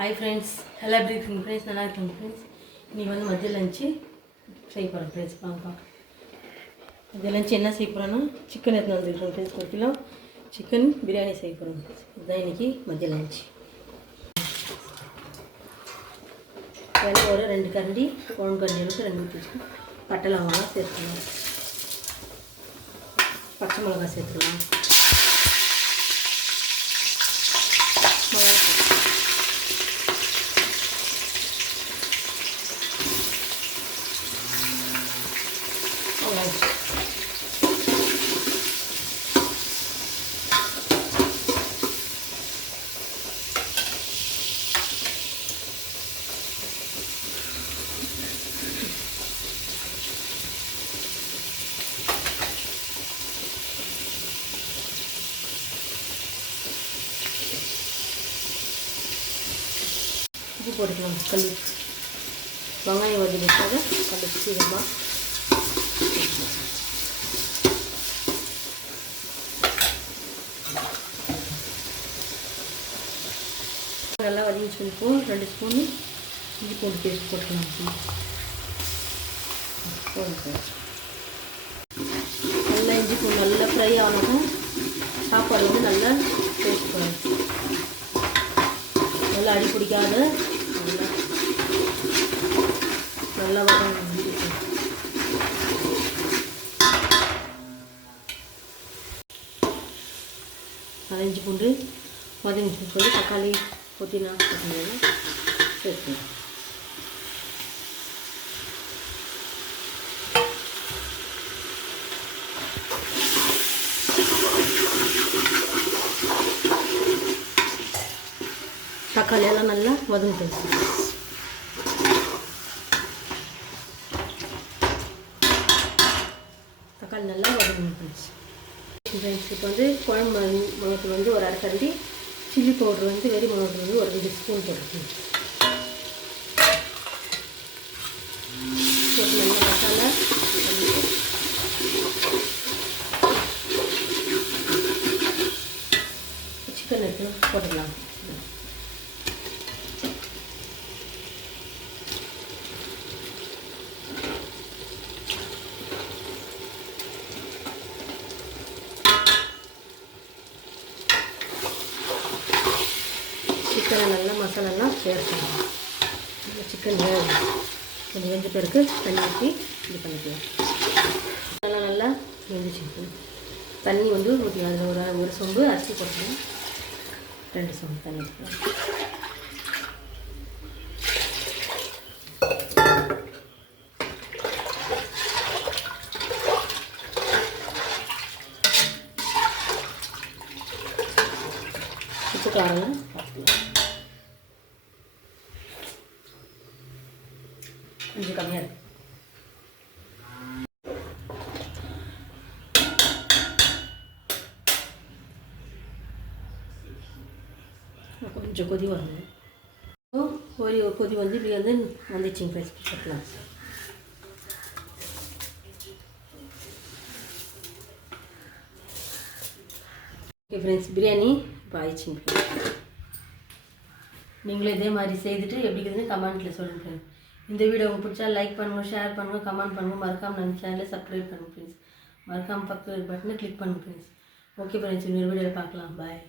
Hi friends, எல்லாம் எப்படி இருக்குங்க ஃப்ரெண்ட்ஸ்? நல்லா இருக்குங்க ஃப்ரெண்ட்ஸ். இன்றைக்கி வந்து மதிய லஞ்சு செய்ய போகிறேன் ஃப்ரெண்ட்ஸ். வாங்க மதிய லஞ்சு என்ன செய்ய போகிறேன்னா சிக்கன் எடுத்து வந்துருக்கோம் ஃப்ரெண்ட்ஸ். 1 கிலோ சிக்கன் பிரியாணி செய்ய போகிறோம் ஃப்ரெண்ட்ஸ். இதுதான் இன்றைக்கி மதிய லஞ்சு. ஒரு 2 கரண்டி குழம்பு கரண்டி அளவுக்கு 2 ஊற்றி பட்டை லவங்கம் சேர்த்துக்கலாம், பச்சை மிளகா சேர்த்துக்கலாம், உப்பு போட்டுக்கலாம். கல் வெங்காயம் வதக்கிட்டாக கல் சீக்கிரமாக நல்லா வதங்கி சொல்லிப்போம். 2 ஸ்பூனு இஞ்சி பூண்டு பேஸ்ட் போட்டுக்கலாம். நல்லா இஞ்சி பூண்டு நல்லா ஃப்ரை ஆனதும் சாப்பாடு வந்து நல்லா டேஸ்ட் பண்ணும். நல்லா அடி பிடிக்காத நல்லா வதங்க. இஞ்சி பூண்டு வதங்கி சொல்லி தக்காளி புதினா சேர்த்துக்கலாம். தக்காளி எல்லாம் நல்லா வதங்கிட்டு தக்காளி நல்லா வதங்கிட்டு இப்போ வந்து குழம்பு மிளகு வந்து ஒரு 1/2 கரண்டி, சில்லி பவுடர் வந்து வெறி மிளகு வந்து ஒரு 2 ஸ்பூன் போட்டுக்கணும். நல்ல மசாலா சிக்கன் எடுத்து போட்டுக்கலாம். சிக்கனை நல்லா மசாலாலாம் சேர்க்கணும். சிக்கன் கொஞ்சம் வெஞ்ச பிறகு தண்ணி ஊற்றி இது பண்ணிக்கலாம். நல்லா வெந்துச்சு. தண்ணி வந்து ஊற்றி அதில் ஒரு சொம்பு அரிசி போட்டுக்கலாம், 2 சொம்பு தண்ணி ஊற்றிக்கலாம். உப்பு காரம் கொஞ்சம் கம்மியாக இருக்கு. கொஞ்சம் கொதி வரணும். ஒரு கொதி வந்து இப்படி வந்து வந்துச்சிங்க ஃப்ரெண்ட்ஸ். போட்டுக்கலாம். ஓகே ஃப்ரெண்ட்ஸ், பிரியாணி இப்போ ஆயிடுச்சுங்க. நீங்களும் இதே மாதிரி செய்துட்டு எப்படி இருக்குதுன்னு கமெண்ட்டில் சொல்லுங்கள். இந்த வீடியோ உங்களுக்கு பிடிச்சா லைக் பண்ணுங்கள், ஷேர் பண்ணுங்கள், கமெண்ட் பண்ணுங்கள். மறக்காமல் நம்ம சேனலை சப்ஸ்கிரைப் பண்ணுங்கள் ஃப்ரெண்ட்ஸ். மறக்காமல் பக்கத்து பட்டனை கிளிக் பண்ணுங்கள் ஃப்ரெண்ட்ஸ். ஓகே ஃப்ரெண்ட்ஸ், இன்னொரு வீடியோவில் பார்க்கலாம். பாய்.